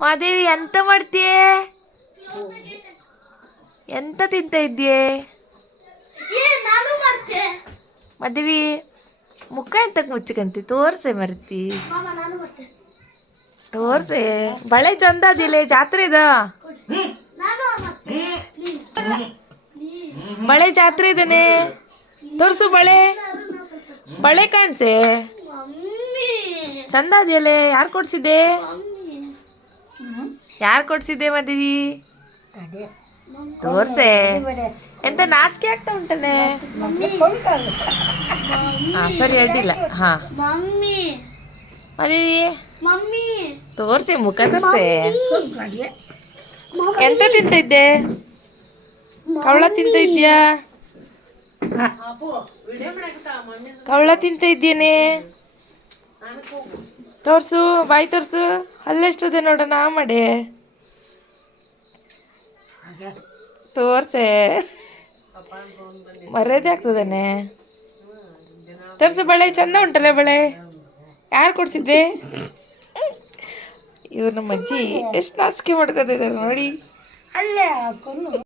ಮಾದೇವಿ ಎಂತ ಮಾಡ್ತೀಯೇ? ಎಂತ ತಿಂತ ಇದ್ದೀಯೇ? ಮಾದೇವಿ ಮುಖ ಎಂತಕ್ಕೆ ಮುಚ್ಚಕಂತಿ? ತೋರ್ಸೆ ಮರ್ತಿ. ತೋರ್ಸೆ. ಬಳೆ ಚಂದ ಅದಿಲ್ಲ ಜಾತ್ರೆ ಇದ ಬಳೆ ಜಾತ್ರೆ ಇದೇನೆ ತೋರ್ಸು ಬಳೆ. ಬಳೆ ಕಾಣ್ಸೆ? ಚಂದ ಅದಿಯಲೆ ಯಾರು ಕೊಡ್ಸಿದ್ದೆ? ಯಾರು ಕೊಡ್ಸಿದ್ದೆ ಮದುವೆ? ತೋರ್ಸೆ. ಎಂತ ನಾಚಿಕೆ ಆಗ್ತಾ ಉಂಟನೆ ಮಮ್ಮಿ. ಹಾ ಸರಿ ಅಡ್ಡಿಲ್ಲ ಹಾ. ಮಮ್ಮಿ. ಮಾದೇವಿ? ಮಮ್ಮಿ. ತೋರ್ಸೆ ಮುಖ ತೋರ್ಸೆ. ಎಂತ ತಿಂತ ಇದ್ದೆ ಕವಳ ತಿಂತ ಇದ್ಯಾ? ಕವಳ ತಿಂತ ಇದ್ದೇನೆ. ತೋರ್ಸು, ಬಾಯಿ ತೋರ್ಸು. ಅಲ್ಲೆಷ್ಟದೆ ನೋಡೋಣ ಮಡೆ. ತೋರ್ಸೆ. ಮರ್ಯಾದೆ ಆಗ್ತದೇನೆ. ತೋರ್ಸು ಬಳೆ, ಚಂದ ಉಂಟಲ್ಲ ಬಳೆ? ಯಾರು ಕೊಡ್ಸಿದ್ದೆ? ಇವ್ರ ನಮ್ಮ ಅಜ್ಜಿ ಎಷ್ಟು ನಾಚಿಕೆ ಮಾಡ್ಕೊತಿದ್ದಾರೆ ನೋಡಿ. ಅಲ್ಲೇ